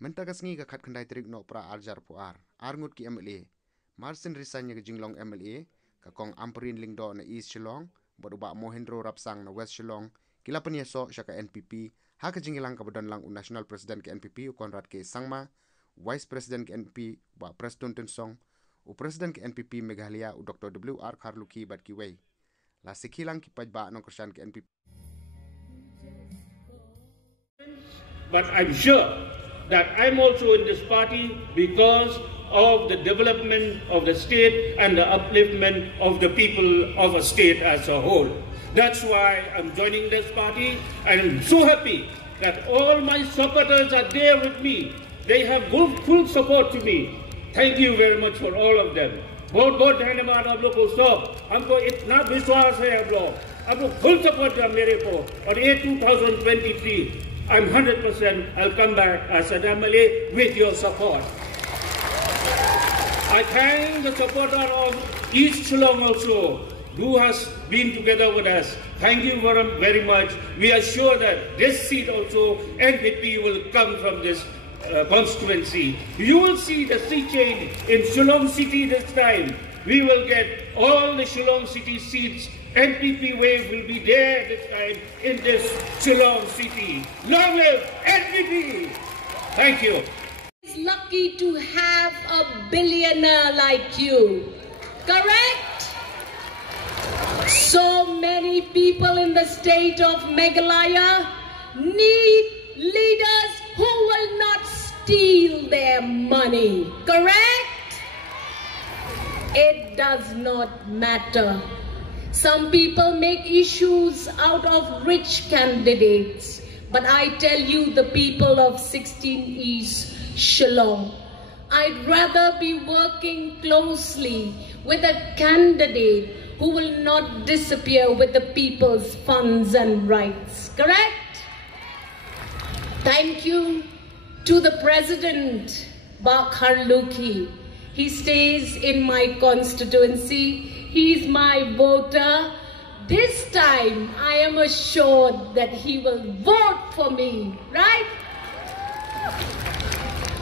Mentakas ngi ka khat khandai trik no pra arjar puar arngut ki MLA Marsin risanya ke jinglong MLA ka kong Ampareen lingdo na East Shillong boduba Mohendro rapsang na West Shillong kila penyeso syaka NPP ha ka jingilang ka badan lang National President ke NPP Konrad ke Sangma Vice President ke NPP ba Preston Tensong u President ke NPP Meghalaya u Dr. WR Kharluki bat ki wei la sikilang ki pajba no kersan ke NPP. But I'm sure that I'm also in this party because of the development of the state and the upliftment of the people of a state as a whole. That's why I'm joining this party, and I'm so happy that all my supporters are there with me. They have full support to me. Thank you very much for all of them. बहुत धन्यवाद आप लोग को सब हमको इतना विश्वास है आप लोग full support है मेरे को और ये 2023 I'm 100% I'll come back as an MLA with your support. I thank the supporter of East Shillong also, who has been together with us. Thank you very much. We are sure that this seat also, NPP will come from this constituency. You will see the sea change in Shillong City this time. We will get all the Shillong City seats. NPP wave will be there this time in this Shillong City. Long live NPP! Thank you. It's lucky to have a billionaire like you. Correct? So many people in the state of Meghalaya need leaders who will not steal their money. Correct? It does not matter. Some people make issues out of rich candidates, but I tell you, the people of 16 East Shillong, I'd rather be working closely with a candidate who will not disappear with the people's funds and rights. Correct? Thank you to the President, Kharluki. He stays in my constituency. He's my voter. This time, I am assured that he will vote for me, right?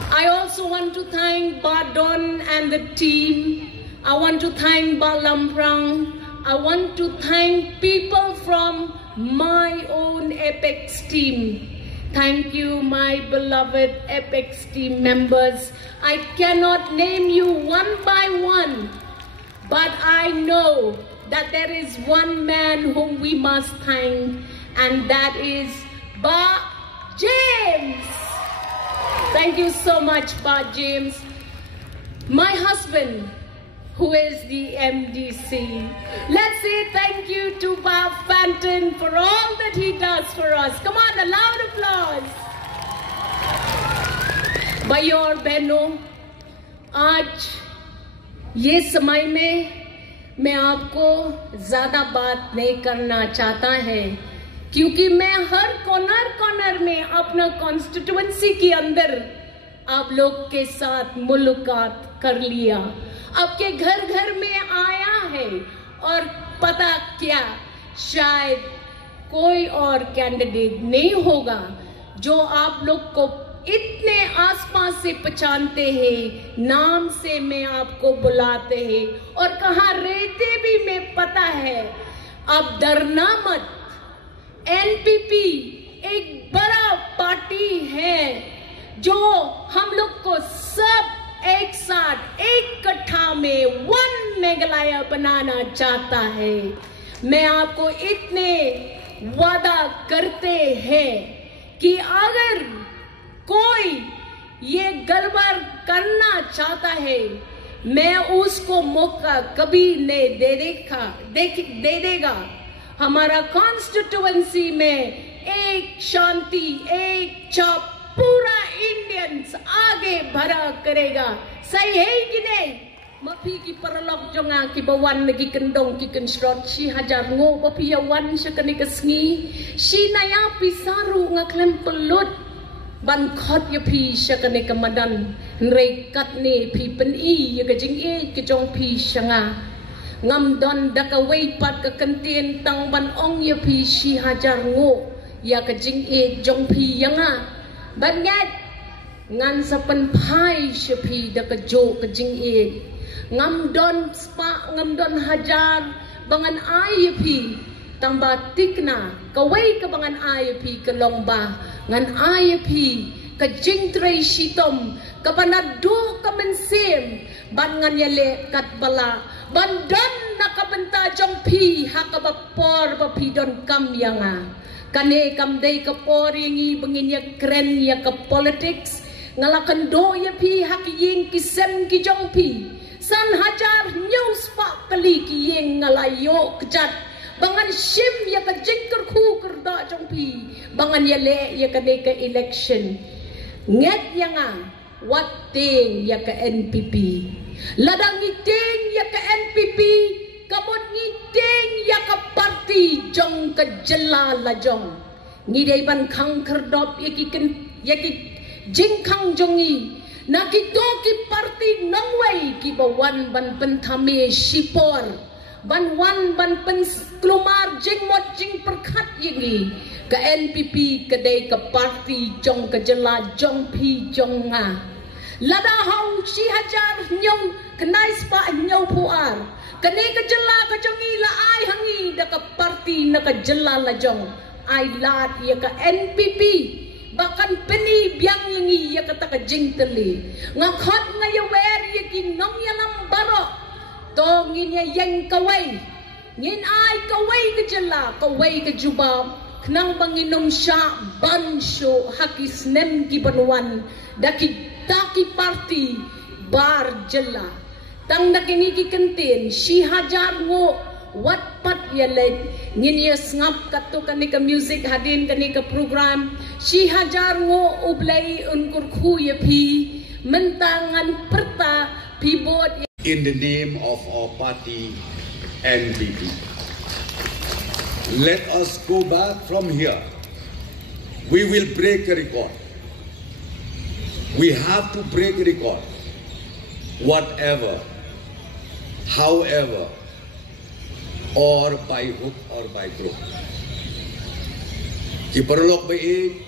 I also want to thank Madan and the team. I want to thank Rung. I want to thank people from my own Apex team. Thank you, my beloved Apex team members. I cannot name you one by one, but I know that there is one man whom we must thank, and that is James. Thank you so much, James. My husband, who is the MDC. Let's say thank you to Fanton for all that he does for us. Come on, a loud applause. भाइयों और बहनों, आज ये समय में मैं आपको ज़्यादा बात नहीं करना चाहता है, क्योंकि मैं हर कॉर्नर में अपना कॉन्स्टिट्यूएंसी के अंदर आप लोग के साथ मुलाकात कर लिया, आपके घर में आया है, और पता क्या, शायद कोई और कैंडिडेट नहीं होगा जो आप लोग को इतने आसपास से पहचानते हैं, नाम से मैं आपको बुलाते हैं, और कहाँ रहते भी मैं पता है। अब डरना मत, एनपीपी एक बड़ा पार्टी है जो हम लोग को सब एक साथ एक कट्ठा में वन मेघालय बनाना चाहता है। मैं आपको इतने वादा करते हैं कि अगर कोई ये गड़बड़ करना चाहता है, मैं उसको मौका कभी नहीं दे देगा। हमारा कॉन्स्टिट्यूएंसी में एक शांति, एक छाप पूरा इंडियंस आगे भरा करेगा। सही है कि नहीं? Mapi ki paralog jonga ki bawan lagi kendong ki kenstrot si hajar ngo papi yawan sa kani kasngi si naya pisaru nga klem pelut ban khot ya pi sa kani ka Madan rekat ne pi pen I ya ka jing e ki jong pi sanga ngam don dakaway pat ka kantien tang ban ong ya pi si hajar ngo ya ka jing e jong pi yanga ban ngat ngan sa penpai shepi da kejo kejing id ngam don spa ngam don hajar bangan ayepi tambah tikna kawai ke bangan ayepi ke lomba ngan ayepi kejing tray shitom kapanadu kamensem ban ngan yale kat bala ban don nakabenta jong pi hakabapor bapi don kam yanga kane kam dei kapor yangi bengin ya keren ya ke politics ngalakan do ya pi hak yeng kisem ki jong pi san hajar news pak kali ki yeng ngalayo kejat bangan shim ya ka jingker khu kerda jong pi bangan ya le ya ka de ka election nget yanga wat ting ya ka NPP ladang ngiting ya ka NPP kamot ngiting ya ka parti jong ka jelala jong ngidai ban khang kerdop ya ki jingkang jongi nakito ki parti nangway ki bawan ban pentame sipor ban wan ban pen klumar jingmot jing perkhat yingi ke NPP kedai ke parti jong ke jela jong pi jong nga lada hau si hajar nyong kenai spa nyau puar kene ke jela ke jongi la ai hangi da ke parti na ke jela la jong ai lat ya ke NPP bahkan peni biang yangi ya kata ka jingteli ngakot ngayawer ya kinong ya lambaro to ngin ya yang kawai ngin ai kawai ke jela kawai ke jubab knang banginom sya bansho hakis nem ki banwan daki parti bar jela tang dakini ki kentin si hajar ngo wat pat ya le ngin ya ngap katu kani ka music hadin kani ka program si hajar ngo ublai unkur khu ya pi mentangan perta pibot in the name of our party NPP. Let us go back from here. We will break a record. We have to break a record. Whatever, however, or by hook or by crook. Kiperlok baik,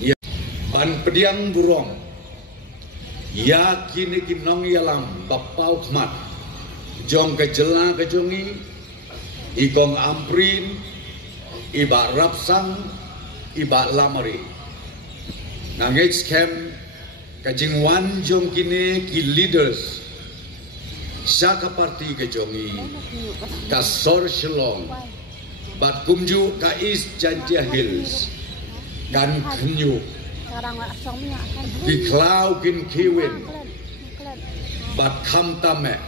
ya pan pediang burong, ya kini kinong yalam bapau khmat, jong kejela kejongi, ikong Ampareen, iba rapsang, iba lamari. Nangej kem kajingwan jong kini ki leaders. Saka parti kejongi kasor Shillong bat kumju ka East Jantia Hills kan kenyu ki klau kin kiwin bat kham tame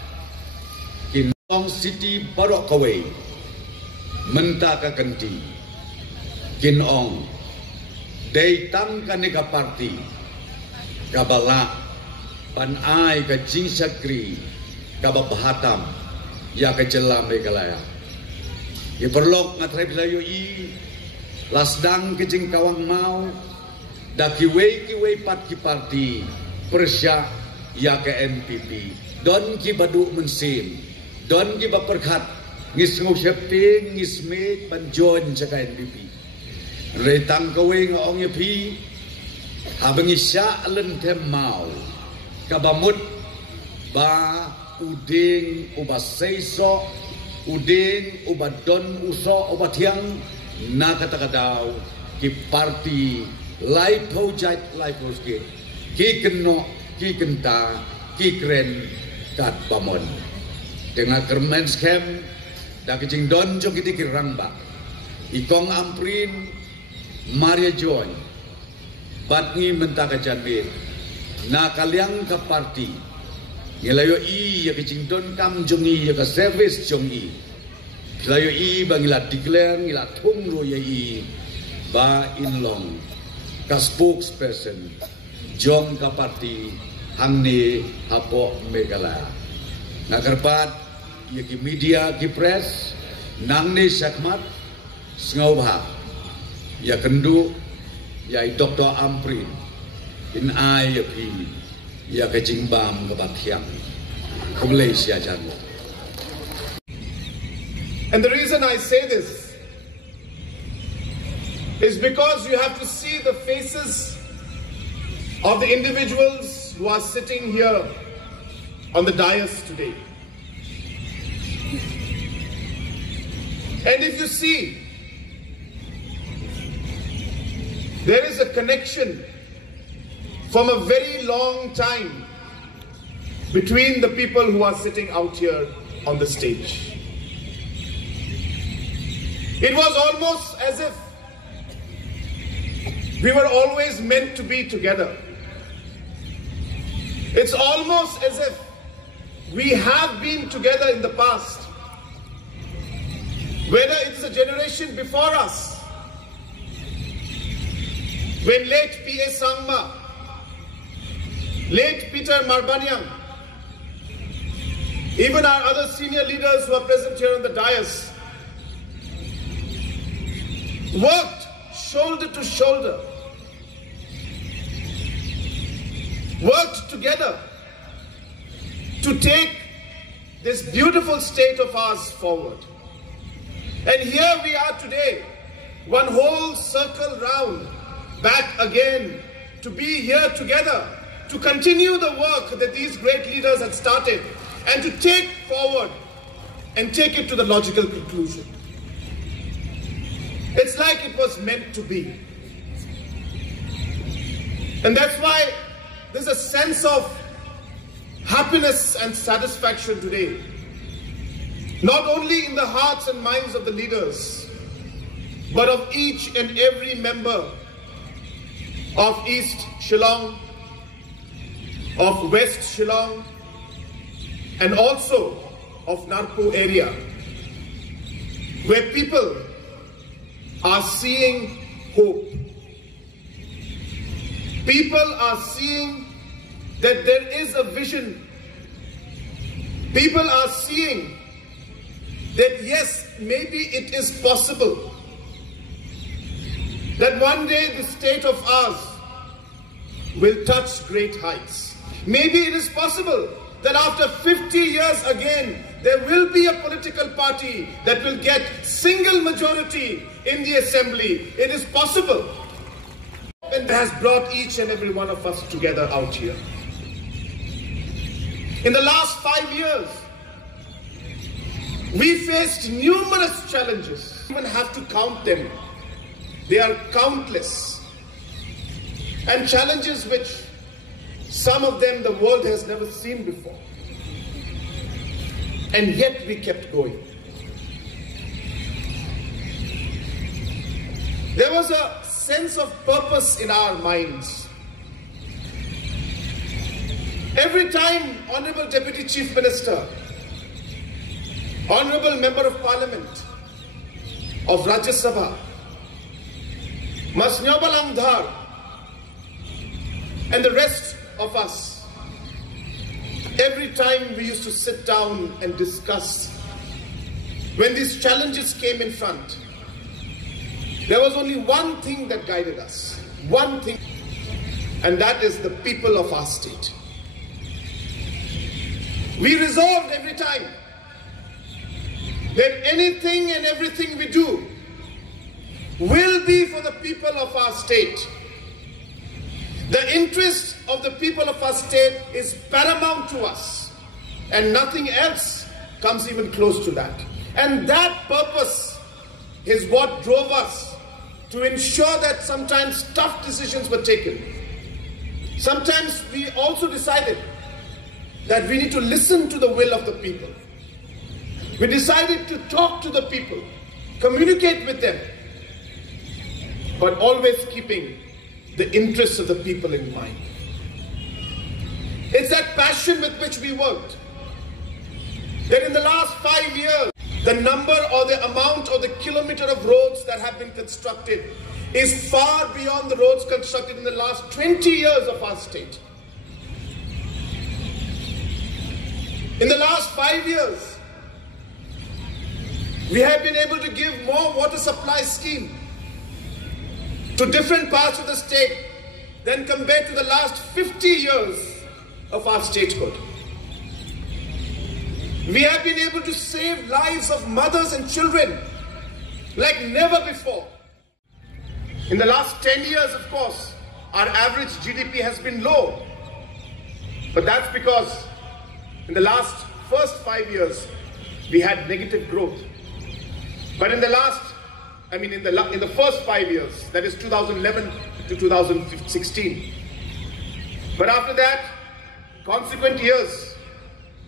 kin Long City barok kawai menta ka kanti kin ong dei tam ka nega parti kabala pan ai ka jingsakri kabab hatam ya kejelam megalaya iperlok ngatrai bilayo i lasdang kejing kawang mau da kiwei pat ki parti persya ya ke NPP don ki badu mensin don ki baperkhat ngis ngusepting ngis me banjon sa ka NPP retang kawei ngong yepi habang isya len tem mau kabamut ba uding uba seiso uding uba don uso uba tiang na katakadaw ki parti lai project lai proske ki keno ki kenta ki kren kat bamon dengan kermen scam da kijing don jo kiti kirangba ikong Ampareen Maria Joy batngi mentaka janbin na kalyang ka parti Yelayo i ya kicing don kam jongi ya ka service jongi. Yelayo i bangila declare ngila thungro ya i ba inlong ka spokesperson jong ka parti hangni hapo megala. Nagarpat ya ki media ki press nangni sakmat sngawha ya kendu ya Dr. Ampareen in ai ya pi ya kecing bam kebakian ke Malaysia jangan. And the reason I say this is because you have to see the faces of the individuals who are sitting here on the dais today. And if you see, there is a connection from a very long time between the people who are sitting out here on the stage. It was almost as if we were always meant to be together. It's almost as if we have been together in the past. Whether it's a generation before us, when late P.A. Sangma, late Peter Marbanyang, even our other senior leaders who are present here on the dais, worked shoulder to shoulder, worked together to take this beautiful state of ours forward. And here we are today, one whole circle round, back again, to be here together, to continue the work that these great leaders had started, and to take forward and take it to the logical conclusion. It's like it was meant to be. And that's why there's a sense of happiness and satisfaction today, not only in the hearts and minds of the leaders, but of each and every member of East Shillong, of West Shillong, and also of Narpo area, where people are seeing hope. People are seeing that there is a vision. People are seeing that yes, maybe it is possible that one day the state of ours will touch great heights. Maybe it is possible that after 50 years again, there will be a political party that will get single majority in the assembly. It is possible. And has brought each and every one of us together out here. In the last 5 years, we faced numerous challenges. We don't even have to count them. They are countless. And challenges which some of them the world has never seen before. And yet we kept going. There was a sense of purpose in our minds. Every time Honorable Deputy Chief Minister, Honorable Member of Parliament of Rajya Sabha, Mas Nyobalang Dhar, and the rest of us, every time we used to sit down and discuss, when these challenges came in front, there was only one thing that guided us, one thing, and that is the people of our state. We resolved every time that anything and everything we do will be for the people of our state. The interest of the people of our state is paramount to us, and nothing else comes even close to that. And that purpose is what drove us to ensure that sometimes tough decisions were taken. Sometimes we also decided that we need to listen to the will of the people. We decided to talk to the people, communicate with them, but always keeping the interests of the people in mind. It's that passion with which we worked, that in the last 5 years, the number or the amount or the kilometer of roads that have been constructed is far beyond the roads constructed in the last 20 years of our state. In the last 5 years, we have been able to give more water supply scheme to different parts of the state than compared to the last 50 years of our statehood. We have been able to save lives of mothers and children like never before. In the last 10 years, of course, our average GDP has been low. But that's because in the first 5 years, we had negative growth. But in the first 5 years, that is 2011 to 2016. But after that, consequent years,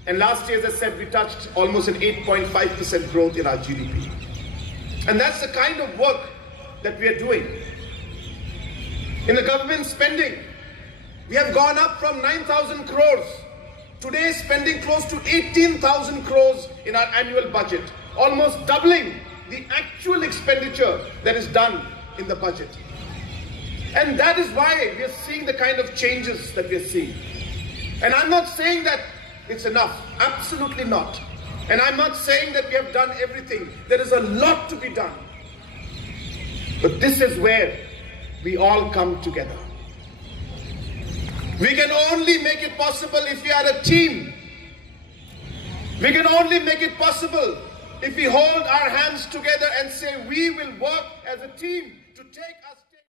and last year, as I said, we touched almost an 8.5% growth in our GDP. And that's the kind of work that we are doing. In the government spending, we have gone up from 9,000 crores. Today, spending close to 18,000 crores in our annual budget, almost doubling the actual expenditure that is done in the budget. And that is why we are seeing the kind of changes that we are seeing. And I'm not saying that it's enough. Absolutely not. And I'm not saying that we have done everything. There is a lot to be done. But this is where we all come together. We can only make it possible if we are a team. We can only make it possible if we hold our hands together and say we will work as a team to take us